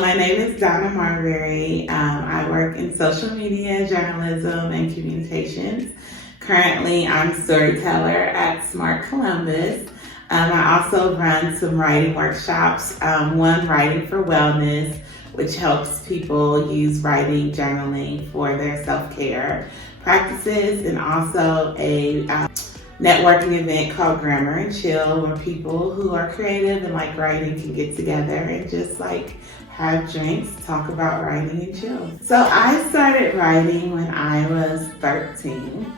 My name is Donna Marbury. I work in social media, journalism, and communications. Currently, I'm a storyteller at Smart Columbus. I also run some writing workshops, one writing for wellness, which helps people use writing journaling for their self-care practices, and also a networking event called Grammar and Chill, where people who are creative and like writing can get together and just like have drinks, talk about writing, and chill. So I started writing when I was 13.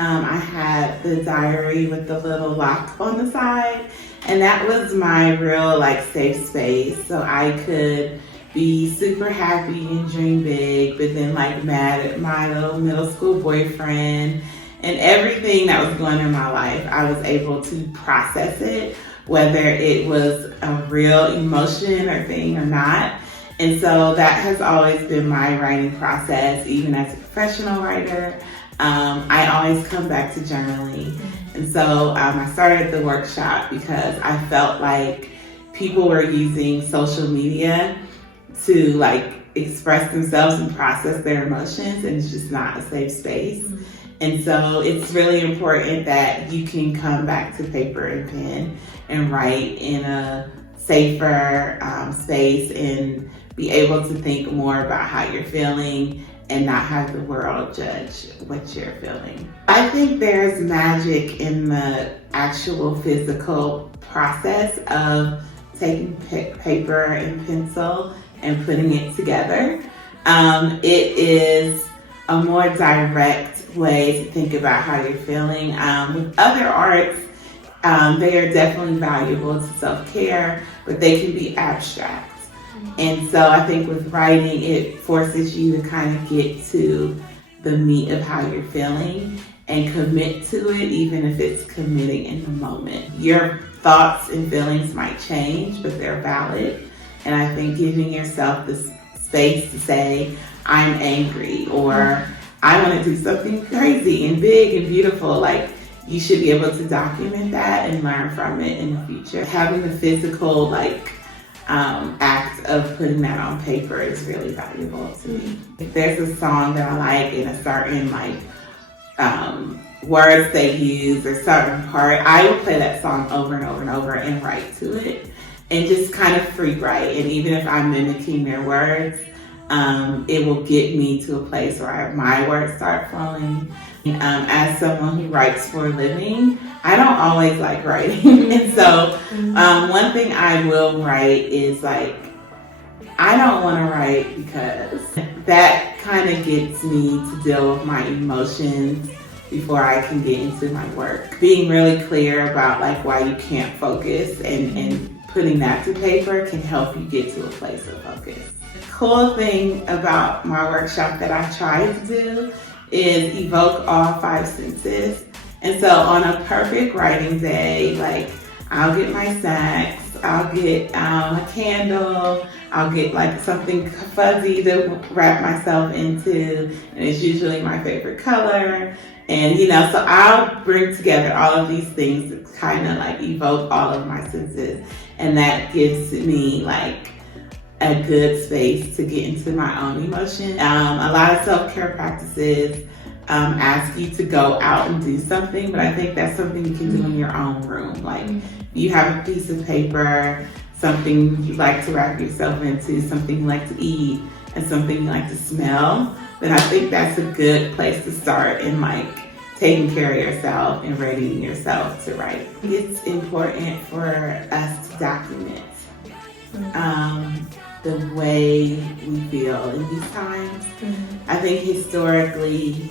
I had the diary with the little lock on the side, and that was my real like safe space. So I could be super happy and dream big, but then like mad at my little middle school boyfriend and everything that was going on in my life. I was able to process it, whether it was a real emotion or thing or not. And so that has always been my writing process, even as a professional writer. I always come back to journaling. And so I started the workshop because I felt like people were using social media to like express themselves and process their emotions, and it's just not a safe space. And so it's really important that you can come back to paper and pen and write in a safer space and be able to think more about how you're feeling and not have the world judge what you're feeling. I think there's magic in the actual physical process of taking paper and pencil and putting it together. It is a more direct way to think about how you're feeling. With other arts, they are definitely valuable to self-care, but they can be abstract. And so I think with writing, it forces you to kind of get to the meat of how you're feeling and commit to it, even if it's committing in the moment. Your thoughts and feelings might change, but they're valid. And I think giving yourself the space to say, I'm angry, or I want to do something crazy and big and beautiful, like you should be able to document that and learn from it in the future. Having the physical act of putting that on paper is really valuable to me. If there's a song that I like in a certain words they use or certain part, I will play that song over and over and over and write to it and just kind of free write. And even if I'm mimicking their words, it will get me to a place where my words start flowing. As someone who writes for a living, I don't always like writing. And so one thing I will write is like, I don't want to write because that kind of gets me to deal with my emotions before I can get into my work. Being really clear about like why you can't focus and putting that to paper can help you get to a place of focus. The cool thing about my workshop that I try to do is evoke all 5 senses. And so on a perfect writing day, like I'll get my snacks, I'll get a candle, I'll get like something fuzzy to wrap myself into, and it's usually my favorite color. And so I'll bring together all of these things to kind of like evoke all of my senses. And that gives me like a good space to get into my own emotion. A lot of self-care practices ask you to go out and do something, but I think that's something you can do in your own room. Like you have a piece of paper, something you like to wrap yourself into, something you like to eat, and something you like to smell, then I think that's a good place to start in like taking care of yourself and readying yourself to write. It's important for us to document the way we feel in these times. I think historically,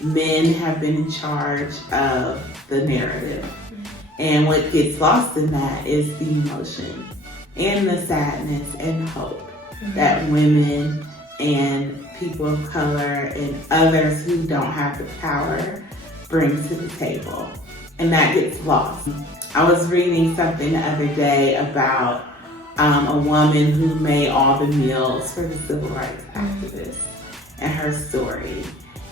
men have been in charge of the narrative. And what gets lost in that is the emotion and the sadness and hope that women and people of color and others who don't have the power bring to the table. And that gets lost. I was reading something the other day about a woman who made all the meals for the civil rights activists and her story.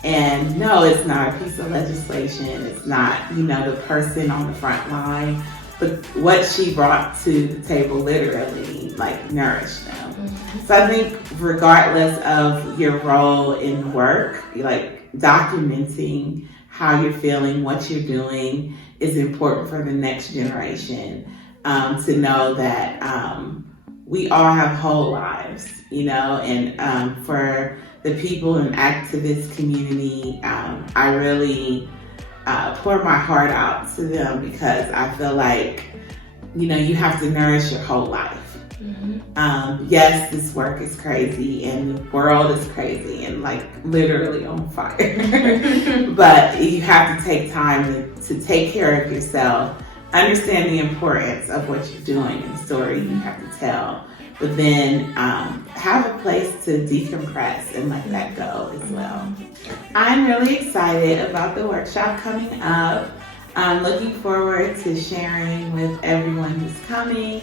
And no, it's not a piece of legislation. It's not, the person on the front line, but what she brought to the table literally like nourished them. Mm-hmm. So I think regardless of your role in work, like documenting how you're feeling, what you're doing is important for the next generation to know that we all have whole lives, you know, and for the people in activist community, I really pour my heart out to them because I feel like, you know, you have to nourish your whole life. Mm-hmm. Yes, this work is crazy and the world is crazy and like literally on fire, but you have to take time to take care of yourself, understand the importance of what you're doing and the story you have to tell, but then have a place to decompress and let that go as well. I'm really excited about the workshop coming up. I'm looking forward to sharing with everyone who's coming.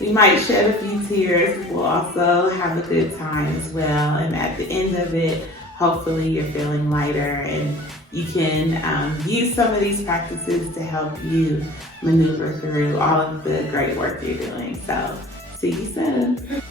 We might shed a few tears. We'll also have a good time as well. And at the end of it, hopefully you're feeling lighter and you can use some of these practices to help you maneuver through all of the great work you're doing. So see you soon.